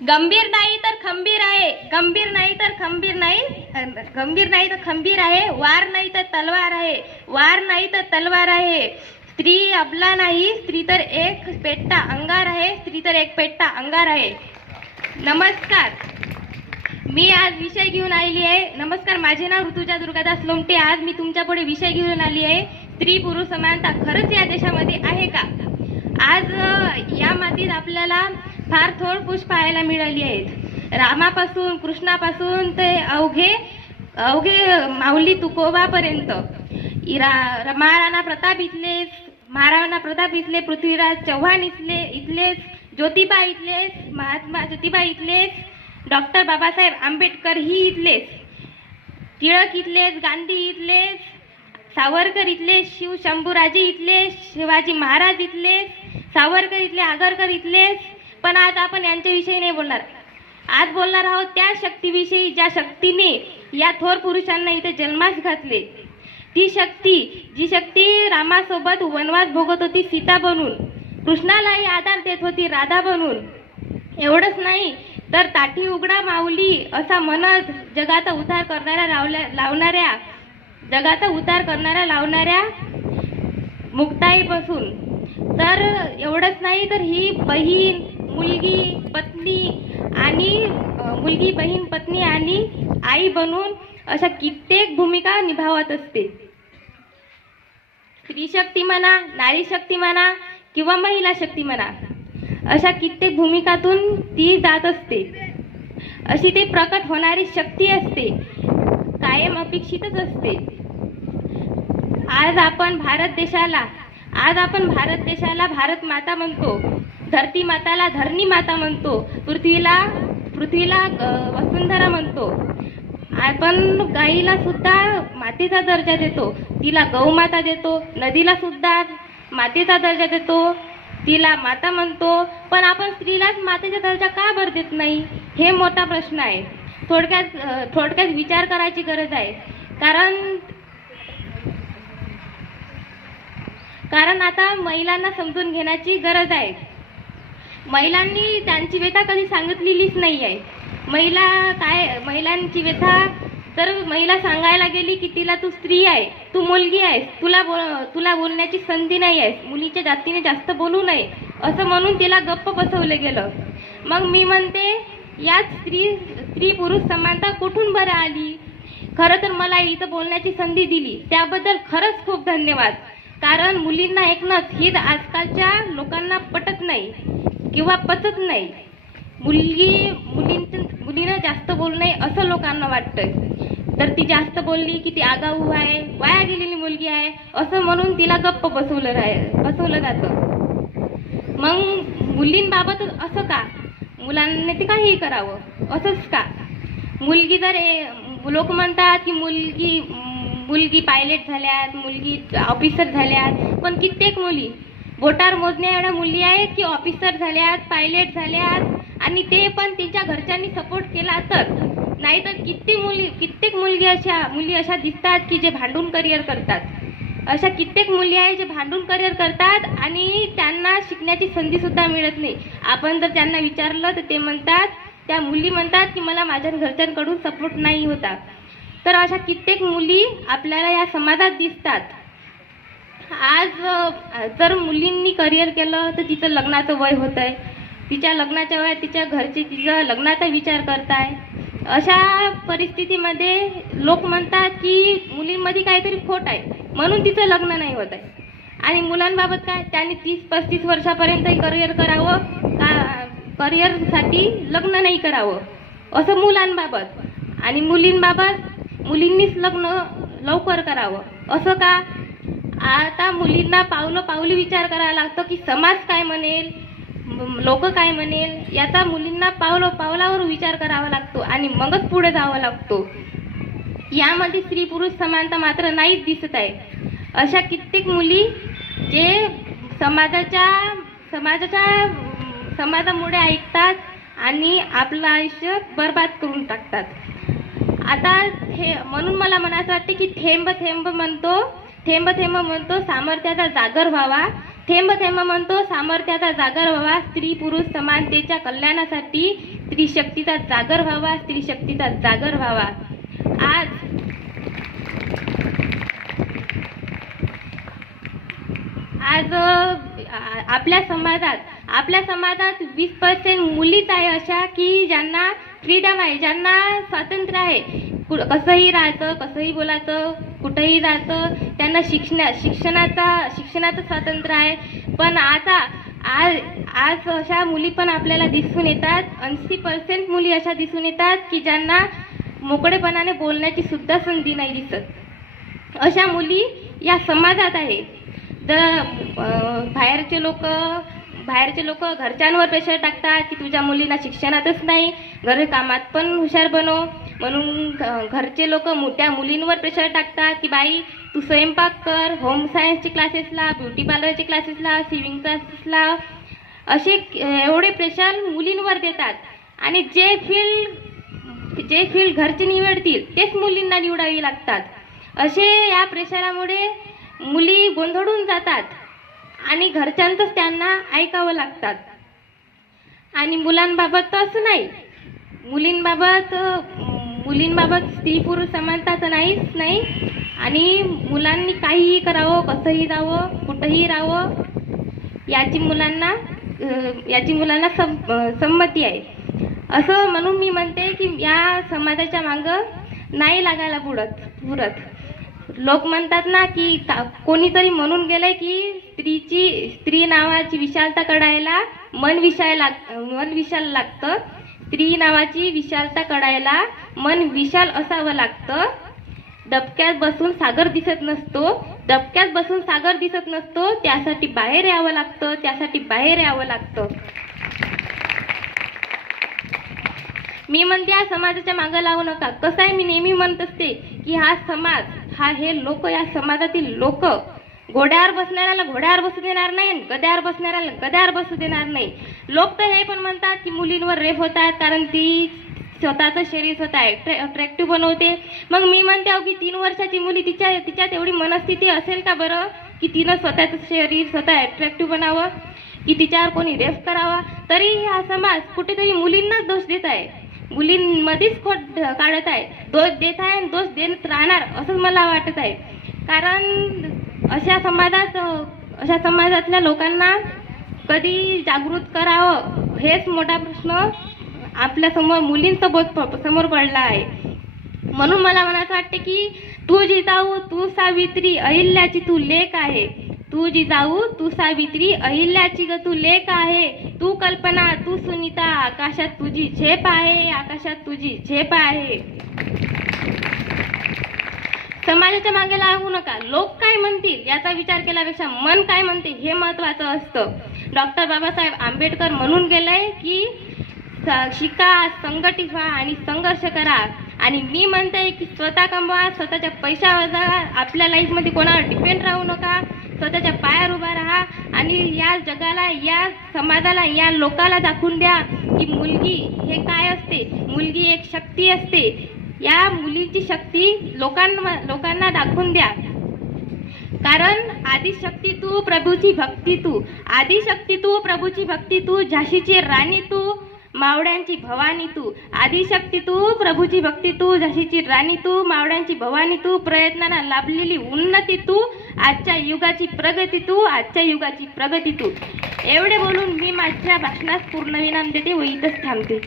गंभीर नाही तर खंबीर आहे, गंभीर नाही तर खंबीर नाही, गंभीर नाही तर खंबीर आहे, वार नाही तर तलवार आहे, वार नाही तर तलवार आहे. स्त्री अबला नाही, स्त्री तर एक पेट्टा अंगार आहे, स्त्री तर एक पेट्टा अंगार आहे. नमस्कार, मी आज विषय घेऊन आली आहे. नमस्कार, माझे नाव ऋतुजा दुर्गादास लोमटे. आज मी तुमच्यापुढे विषय घेऊन आली आहे, स्त्री पुरुष समानता खरंच या देशामध्ये आहे का. आज या मातीत आपल्याला फार थोड पुष्प पाहायला मिळाली आहेत. रामापासून कृष्णापासून ते अवघे माऊली तुकोबापर्यंत. महाराणा प्रताप इथले, पृथ्वीराज चव्हाण इथलेच, ज्योतिबा इथलेच, महात्मा ज्योतिबा इथलेच, डॉक्टर बाबासाहेब आंबेडकर ही इथलेच, टिळक इथलेच, गांधी इथलेच, सावरकर इथलेच, शिव शंभूराजे इथलेच, शिवाजी महाराज इथलेच, सावरकर इथले, आगरकर इथलेच. पण आज आपण यांच्याविषयी नाही बोलणार. आज बोलणार आहोत त्या शक्तीविषयी ज्या शक्तीने या थोर पुरुषांना इथे जन्मास घातले. ती शक्ती, जी शक्ती रामासोबत वनवास भोगत होती सीता बनून, कृष्णालाही आधार देत होती राधा बनून. एवढंच नाही तर ताठी उघडा माऊली असा म्हणत जगाचा उद्धार करणाऱ्या लावणाऱ्या मुक्ताईपासून. तर एवढंच नाही तर ही बहीण, मुलगी, बहीण, पत्नी आणि आई बनून अशा कित्येक भूमिका निभावत असते. स्त्री शक्ती म्हणा, नारी शक्ती म्हणा किंवा महिला शक्ती म्हणा, अशा कित्येक भूमिकातून ती जात असते. अशी ती प्रकट होणारी शक्ती असते, कायम अपेक्षितच असते. आज आपण भारत देशाला भारत माता म्हणतो, धरती माताला धरणी माता म्हणतो, पृथ्वीला वसुंधरा म्हणतो. आपण गाईला सुद्धा मातेचा दर्जा देतो, तिला गौमाता देतो. नदीला सुद्धा मातेचा दर्जा देतो, तिला माता म्हणतो. पण आपण स्त्रीलाच मातेचा दर्जा का बरं देत नाही, हे मोठा प्रश्न आहे. थोडक्यात विचार करायची गरज आहे. कारण आता महिलांना समजून घेण्याची गरज आहे. महिलांनी त्यांची व्यथा कधी सांगितलेलीच नाही आहे. महिलांची व्यथा तर महिला सांगायला गेली की तिला तू स्त्री आहे, तू मुलगी आहेस, तुला बोलण्याची संधी नाही आहे, मुलीच्या जातीने जास्त बोलू नये असं म्हणून तिला गप्प बसवलं गेलं. मग मी म्हणते, यात स्त्री पुरुष समानता कुठून बरं आली. खरं तर मला इथं बोलण्याची संधी दिली त्याबद्दल खरंच खूप धन्यवाद. कारण मुलींना ऐकणंच ही आजकालच्या लोकांना पटत नाही किंवा पचत नाही. मुलीनं जास्त बोलू नये असं लोकांना वाटतं. तर ती जास्त बोलली की ती आगाऊ आहे, वाया गेलेली मुलगी आहे असं म्हणून तिला गप्प बसवलं जातं. मग मुलींबाबत असं का, मुलांनी ते काहीही करावं असंच का. मुलगी जर लोक म्हणतात की मुलगी पायलट झाल्यात, मुलगी ऑफिसर झाल्यात, पण कित्येक मुली बोटार मोजण्या एवढ्या मुली आहेत की ऑफिसर झाल्यात, पायलट झाल्यात, आणि ते पण त्यांच्या घरच्यांनी सपोर्ट केला तर. नाहीतर कित्येक मुली अशा दिसतात की जे भांडून करिअर करतात. अशा कित्येक मुली आहेत जे भांडून करिअर करतात आणि त्यांना शिकण्याची संधी सुद्धा मिळत नाही. आपण जर त्यांना विचारलं तर त्या मुली म्हणतात की मला माझ्या घरच्यांकडून सपोर्ट नाही होता. तर अशा कित्येक मुली आपल्याला या समाजात दिसतात. आज जर मुलींनी करिअर केलं तर तिचं लग्नाचं वय होत आहे, तिच्या लग्नाच्या वयात तिच्या घरचे तिच्या लग्नाचा विचार करताय. अशा परिस्थितीमध्ये लोक म्हणतात की मुलींमध्ये काहीतरी खोट आहे म्हणून तिचं लग्न नाही होत आहे. आणि मुलांबाबत काय, त्यांनी 30-35 वर्षापर्यंत करिअर करावं का, करिअरसाठी लग्न नाही करावं असं मुलांबाबत. आणि मुलींनीच लग्न लवकर करावं असं का. आता मुलींना पावली विचार करावा लागतो की समाज काय म्हणेल, लोक काय म्हणेल, याचा मुलींना पावलावर विचार करावा लागतो आणि मगच पुढे जावं लागतो. यामध्ये स्त्री पुरुष समानता मात्र नाहीच दिसत आहे. अशा कित्येक मुली जे समाजामुळे ऐकतात आणि आपलं आयुष्य बर्बाद करून टाकतात. आता म्हणून मला म्हणायचं वाटते की थेंब थेंब म्हणतो सामर्थ्याचा जागर व्हावा, थेंब थेंब म्हणतो सामर्थ्याचा जागर व्हावा. स्त्री पुरुष समानतेच्या कल्याणासाठी स्त्री शक्तीचा जागर व्हावा, स्त्री शक्तीचा जागर व्हावा. आज आपल्या समाजात 20% मुलीच आहे अशा की ज्यांना फ्रीडम आहे, ज्यांना स्वातंत्र्य आहे. कसंही राहायचं, कसंही बोलायचं, कुठंही जायचं, त्यांना शिक्षणाचं स्वातंत्र्य आहे. पण आता आज अशा मुली पण आपल्याला दिसून येतात. 80% मुली अशा दिसून येतात की ज्यांना मोकळेपणाने बोलण्याची सुद्धा संधी नाही दिसत. अशा मुली या समाजात आहे. तर बाहेरचे लोक घरच्यांवर प्रेशर टाकतात की तुझ्या मुलीला शिक्षणातच नाही, घरकामात पण हुशार बनव म्हणून घरचे लोक मोठ्या मुलींवर प्रेशर टाकतात की बाई तू स्वयंपाक कर, होम सायन्सचे क्लासेस लाव, ब्युटी पार्लरचे क्लासेस लाव, स्विमिंग क्लासेस लाव. असे एवढे प्रेशर मुलींवर देतात आणि जे फील्ड घरचे निवडतील तेच मुलींना निवडावी लागतात. असे या प्रेशरामुळे मुली गोंधळून जातात आणि घरच्यांचंच त्यांना ऐकावं लागतात. आणि मुलांबाबत तर असं नाही. मुलींबाबत स्त्री पुरुष समानता तर नाही. आणि मुलांनी काहीही करावं, कसंही जावं, कुठंही राहावं याची मुलांना संमती आहे. असं म्हणून मी म्हणते की या समाजाच्या मागं नाही लागायला पुरत. लोक म्हणतात ना की कोणीतरी म्हणून गेलंय की स्त्री नावाची विशालता कळायला मन विशाल लागतं. स्त्री नावाची विशालता कळायला मन विशाल असावं लागतं. डबक्यात बसून सागर दिसत नसतो, त्यासाठी बाहेर यावं लागतं. मी म्हणते या समाजाच्या मागं लागू नका. कसं आहे, मी नेहमी म्हणत असते की हा समाज, या समाजातील लोक घोड्यावर बसणाऱ्याला घोड्यावर बसू देणार नाही, गद्यावर बसणाऱ्याला गद्यावर बसू देणार नाही. लोक तर हे पण म्हणतात की मुलींवर रेप होतात कारण ती स्वतःचं शरीर स्वतः अट्रॅक्टिव्ह बनवते. मग मी म्हणते की 3 वर्षाची मुली तिच्यात एवढी मनस्थिती असेल का बरं की तिनं स्वतःचं शरीर स्वतः अट्रॅक्टिव्ह बनावं, की तिच्यावर कोणी रेप करावा. तरी हा समाज कुठेतरी मुलींनाच दोष देत आहे, मुलींमध्येच खोट काढत आहे, दोष देत आहे आणि दोष देत राहणार असंच मला वाटत आहे. कारण अशा समाजातल्या लोकांना कधी जागृत करावं हेच मोठा प्रश्न आपल्या समोर समोर पडला आहे. म्हणून मला म्हणायचं वाटते की तू जिजाऊ तू सावित्री अहिल्याची तू लेक आहे. तू जिजाऊ तू सावित्री अहिल्याची ग तू लेक आहे. तू कल्पना तू सुनीता आकाशात तुझी झेप आहे. समाजाच्या मागे लागू नका. लोक काय म्हणतील याचा विचार केल्यापेक्षा मन काय म्हणते हे महत्वाचं असतं. डॉक्टर बाबासाहेब आंबेडकर म्हणून गेलंय की शिका, संघटित व्हा आणि संघर्ष करा. आणि मी म्हणते की स्वतः कमवा, स्वतःच्या पैशावर जा, आपल्या लाईफमध्ये कोणावर डिपेंड राहू नका, स्वतःच्या पायावर उभा राहा आणि या जगाला, या समाजाला, या लोकाला दाखवून द्या की मुलगी हे काय असते. मुलगी एक शक्ती असते. या मुलीची शक्ती लोकांना दाखवून द्या. कारण आदिशक्ती तू प्रभूची भक्ती तू, आदिशक्ती तू प्रभूची भक्ती तू, झाशीची राणी तू, मावड्यांची भवानी तू. आदिशक्ती तू प्रभूची भक्ती तू, झाशीची राणी तू, मावड्यांची भवानी तू, प्रयत्नांना लाभलेली उन्नती तू, आजच्या युगाची प्रगती तू. एवढे बोलून मी माझ्या भाषणास पूर्ण विराम देते व इथंच थांबते.